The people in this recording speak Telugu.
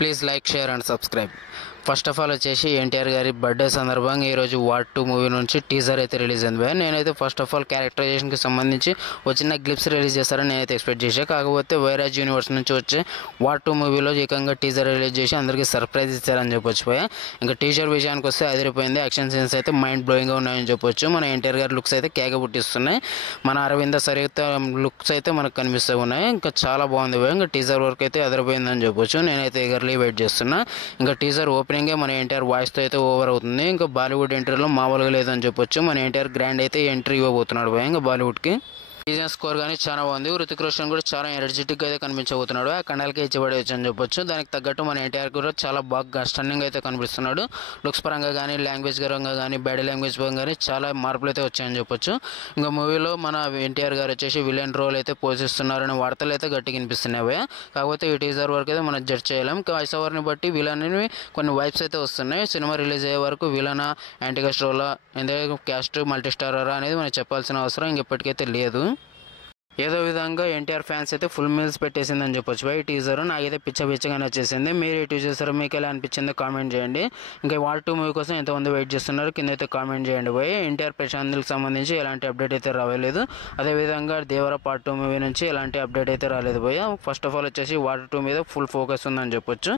Please like, share and subscribe. First of all వచ్చేసి ఎన్టీఆర్ గారి బర్త్డే సందర్భంగా ఈరోజు వార్ 2 మూవీ నుంచి టీజర్ అయితే రిలీజ్ అయింది భయ్యా. నేనైతే ఫస్ట్ ఆఫ్ ఆల్ క్యారెక్టరైజేషన్కి సంబంధించి వచ్చిన గ్లిప్స్ రిలీజ్ చేస్తారని నేనైతే ఎక్స్పెక్ట్ చేశాను. కాకపోతే వైరాజ్ యూనివర్స్ నుంచి వచ్చే వార్ 2 మూవీలో ఏకంగా టీజర్ రిలీజ్ చేసి అందరికీ సర్ప్రైజ్ ఇచ్చారని చెప్పొచ్చు భయ్యా. ఇంకా టీజర్ విషయానికి వస్తే అదిరిపోయింది. యాక్షన్ సీన్స్ అయితే మైండ్ బ్లోయింగ్గా ఉన్నాయని చెప్పొచ్చు. మన ఎన్టీఆర్ గారి లుక్స్ అయితే కేక పుట్టిస్తున్నాయి. మన అరవింద సరిత లుక్స్ అయితే మనకు కనిపిస్తూ ఉన్నాయి. ఇంకా చాలా బాగుంది భయ్యా. ఇంకా టీజర్ వర్క్ అయితే అదిరిపోయిందని చెప్పొచ్చు. నేనైతే ఎగర్లీ వెయిట్ చేస్తున్నా. ఇంకా టీజర్ ఓపెనింగే మన ఎన్టీఆర్ వాయిస్తో అయితే ఓవర్ అవుతుంది. ఇంకా బాలీవుడ్ ఎంట్రీలో మామూలుగా లేదని చెప్పొచ్చు. మన ఎన్టీఆర్ గ్రాండ్ అయితే ఎంట్రీ ఇవ్వబోతున్నాడు భయ్యా ఇంకా బాలీవుడ్కి. సీజన్ స్కోర్ కానీ చాలా బాగుంది. రుతిక్ రోషన్ కూడా చాలా ఎనర్జెటిక్గా అయితే కనిపించబోతున్నాడు. ఆ కండలకి ఇచ్చిపడేయచ్చు అని చెప్పొచ్చు. దానికి తగ్గట్టు మన ఎన్టీఆర్ కూడా చాలా బాగా స్టన్నింగ్ అయితే కనిపిస్తున్నాడు. లుక్స్ పరంగా కానీ, లాంగ్వేజ్ పరంగా కానీ, బాడీ లాంగ్వేజ్ పరంగా కానీ చాలా మార్పులు అయితే వచ్చాయని చెప్పొచ్చు. ఇంకా మూవీలో మన ఎన్టీఆర్ గారు వచ్చేసి విలన్ రోల్ అయితే పోషిస్తున్నారని వార్తలు అయితే గట్టిగా వినిపిస్తున్నాయి. కాకపోతే ఈ టీజర్ వరకు అయితే మనం జడ్జ్ చేయలేం. వాయిస్ ఓవర్ని బట్టి విలన్ కొన్ని వైబ్స్ అయితే వస్తున్నాయి. సినిమా రిలీజ్ అయ్యే వరకు విలనా, యాంటీగస్ట్ రోలా, ఎందుకంటే క్యాస్ట్ మల్టీ స్టారరా అనేది మనం చెప్పాల్సిన అవసరం ఇంకెప్పటికైతే లేదు. ఏదో విధంగా ఎన్టీఆర్ ఫ్యాన్స్ అయితే ఫుల్ మీల్స్ పెట్టేసిందని చెప్పొచ్చు ఈ టీజర్. నాకైతే పిచ్చగానే వచ్చేసింది. మీరు ఈ టీజర్ మీకు ఎలా అనిపించిందో కామెంట్ చేయండి. ఇంకా వార్ 2 మూవీ కోసం ఎంతమంది వెయిట్ చేస్తున్నారు కింద అయితే కామెంట్ చేయండి ఎన్టీఆర్ ప్రశాంత్కి సంబంధించి ఎలాంటి అప్డేట్ అయితే రాలేదు. అదేవిధంగా దేవర పార్ట్ 2 మూవీ నుంచి ఎలాంటి అప్డేట్ అయితే రాలేదు ఫస్ట్ ఆఫ్ ఆల్ వచ్చేసి వార్ 2 మీద ఫుల్ ఫోకస్ ఉందని చెప్పొచ్చు.